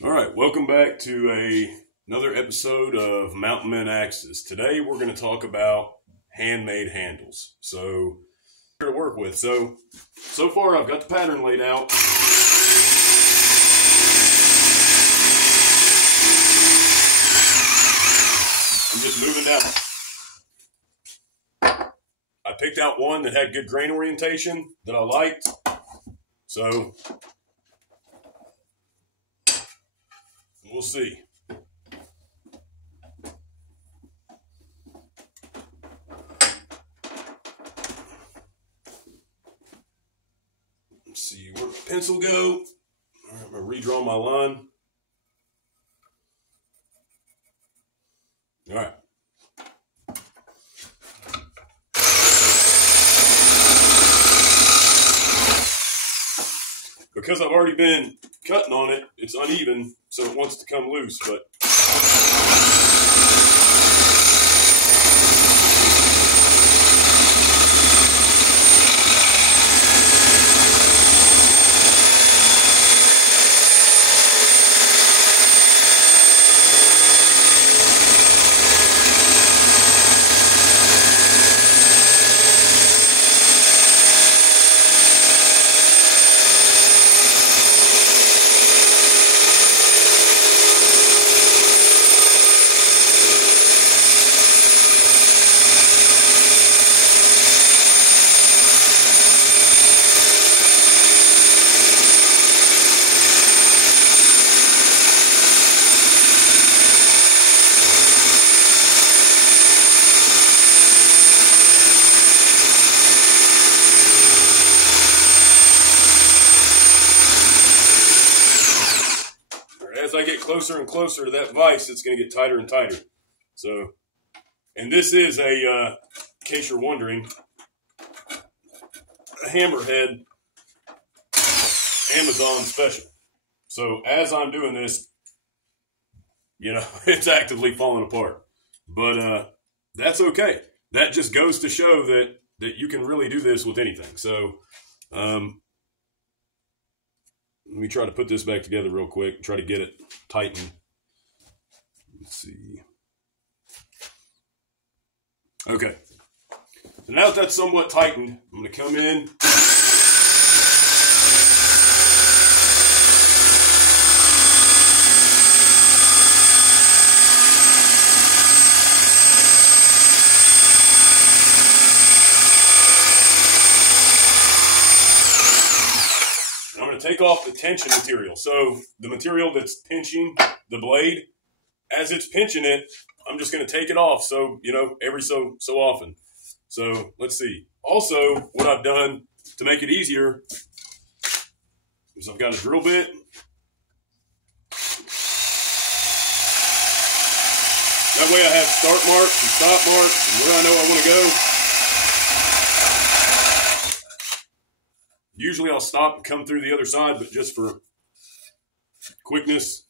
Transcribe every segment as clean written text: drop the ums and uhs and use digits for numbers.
All right, welcome back to another episode of Mountain Men Axes. Today we're going to talk about handmade handles. So, here to work with. So far I've got the pattern laid out. I'm just moving down. I picked out one that had good grain orientation that I liked. So, we'll see. Let's see where my pencil go. I'm going to redraw my line. All right. Because I've already been cutting on it, it's uneven, so it wants to come loose, but as I get closer and closer to that vise, it's going to get tighter and tighter. So, and this is a, in case you're wondering, a hammerhead Amazon special. So as I'm doing this, you know, it's actively falling apart. But that's okay. That just goes to show that you can really do this with anything. So, let me try to put this back together real quick. Try to get it tightened. Let's see. Okay. So now that that's somewhat tightened, I'm going to come in. Take off the tension material. So the material that's pinching the blade, as it's pinching it, I'm just going to take it off. So, you know, every so often. So let's see. Also, what I've done to make it easier is I've got a drill bit. That way I have start marks and stop marks and where I know I want to go. Usually I'll stop and come through the other side, but just for quickness.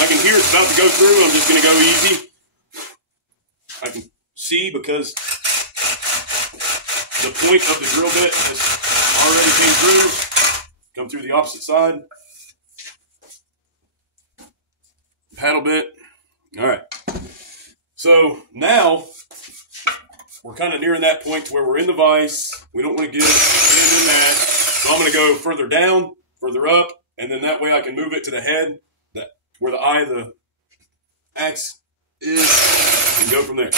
I can hear it's about to go through. I'm just going to go easy. I can see because the point of the drill bit has already came through. Come through the opposite side. Paddle bit. All right. So now we're kind of nearing that point to where we're in the vise. We don't want to get in that. So I'm going to go further down, further up, and then that way I can move it to the head, that where the eye of the axe is, and go from there.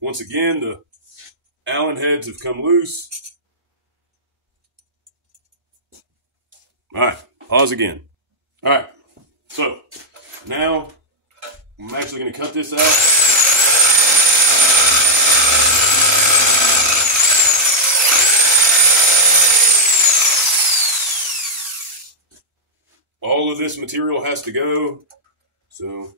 Once again, the Allen heads have come loose. All right, pause again. All right, so now I'm actually going to cut this out. All of this material has to go, so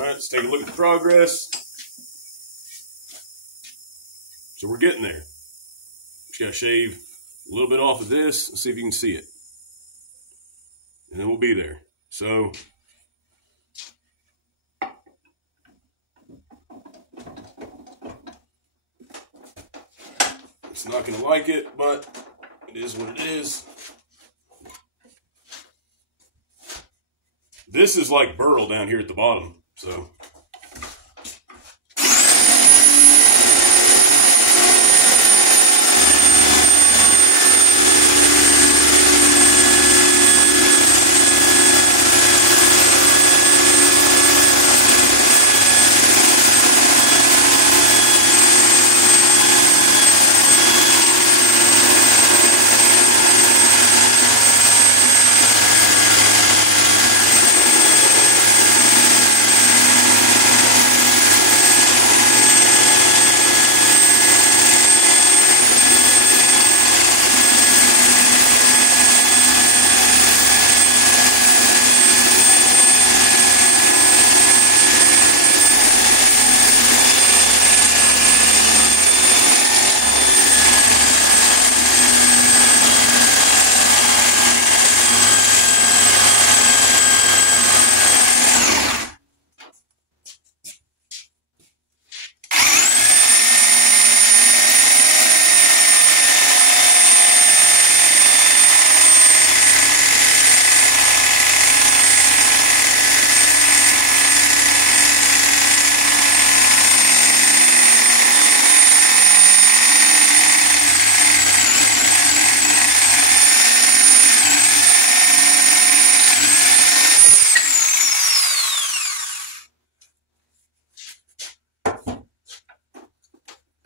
let's take a look at the progress. So we're getting there. Just gotta shave a little bit off of this. Let's see if you can see it. And then we'll be there. So it's not gonna like it, but it is what it is. This is like burl down here at the bottom, so.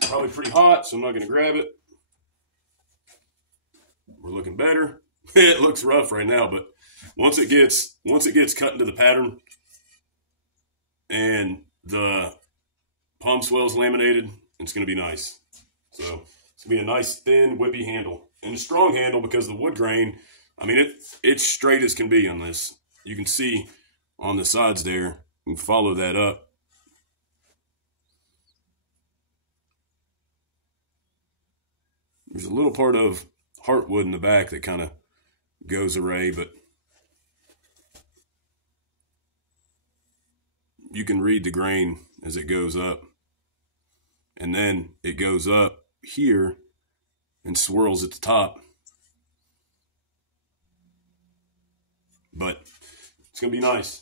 Probably pretty hot, so I'm not going to grab it. We're looking better. It looks rough right now, but once it gets cut into the pattern and the palm swells laminated, it's going to be nice. So it's going to be a nice thin whippy handle and a strong handle because the wood grain, I mean, it's straight as can be on this. You can see on the sides there, you can follow that up. There's a little part of Heartwood in the back that kind of goes awry, but you can read the grain as it goes up. And then it goes up here and swirls at the top. But it's going to be nice.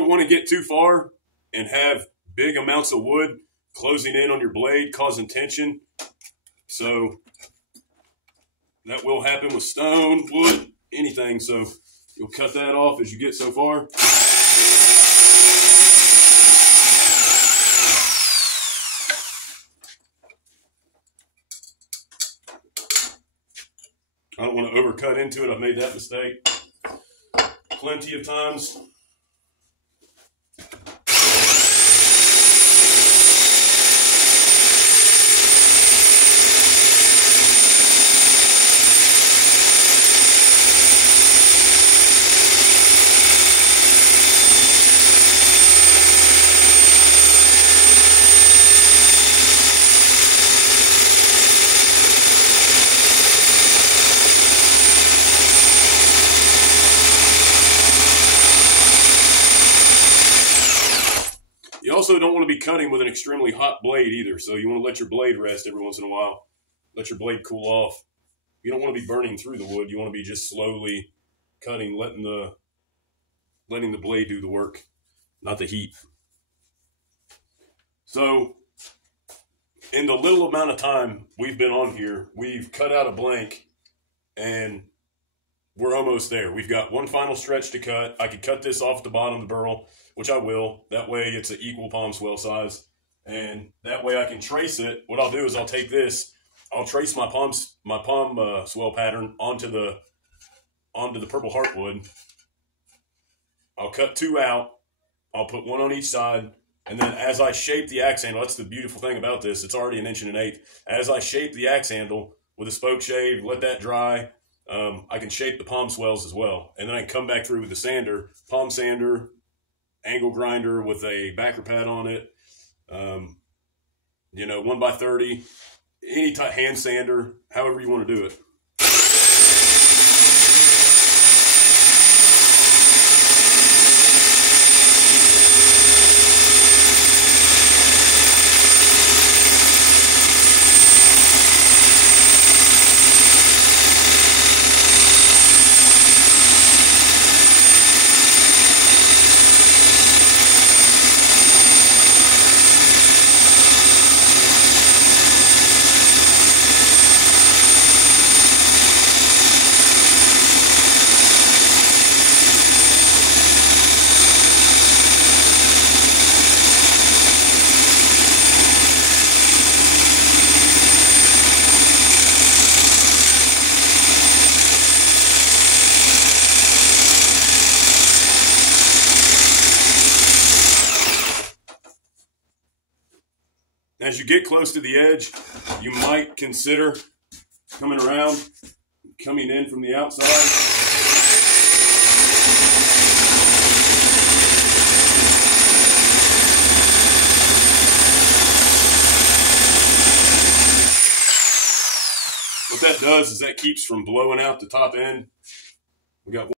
don't want to get too far and have big amounts of wood closing in on your blade, causing tension. So that will happen with stone, wood, anything. So you'll cut that off as you get so far. I don't want to overcut into it. I've made that mistake plenty of times. You also don't want to be cutting with an extremely hot blade either, so you want to let your blade rest every once in a while. Let your blade cool off. You don't want to be burning through the wood. You want to be just slowly cutting, letting the blade do the work, not the heat. So in the little amount of time we've been on here, we've cut out a blank, and we're almost there. We've got one final stretch to cut. I could cut this off the bottom of the burl, which I will. That way it's an equal palm swell size. And that way I can trace it. What I'll do is I'll take this, I'll trace my palm swell pattern onto the purple heartwood. I'll cut two out. I'll put one on each side. And then as I shape the axe handle, that's the beautiful thing about this. It's already 1 1/8 inches. As I shape the axe handle with a spoke shave, let that dry, I can shape the palm swells as well. And then I can come back through with the sander, palm sander, angle grinder with a backer pad on it, 1x30, any type, hand sander, however you want to do it. As you get close to the edge, you might consider coming around, coming in from the outside. What that does is that keeps from blowing out the top end. We got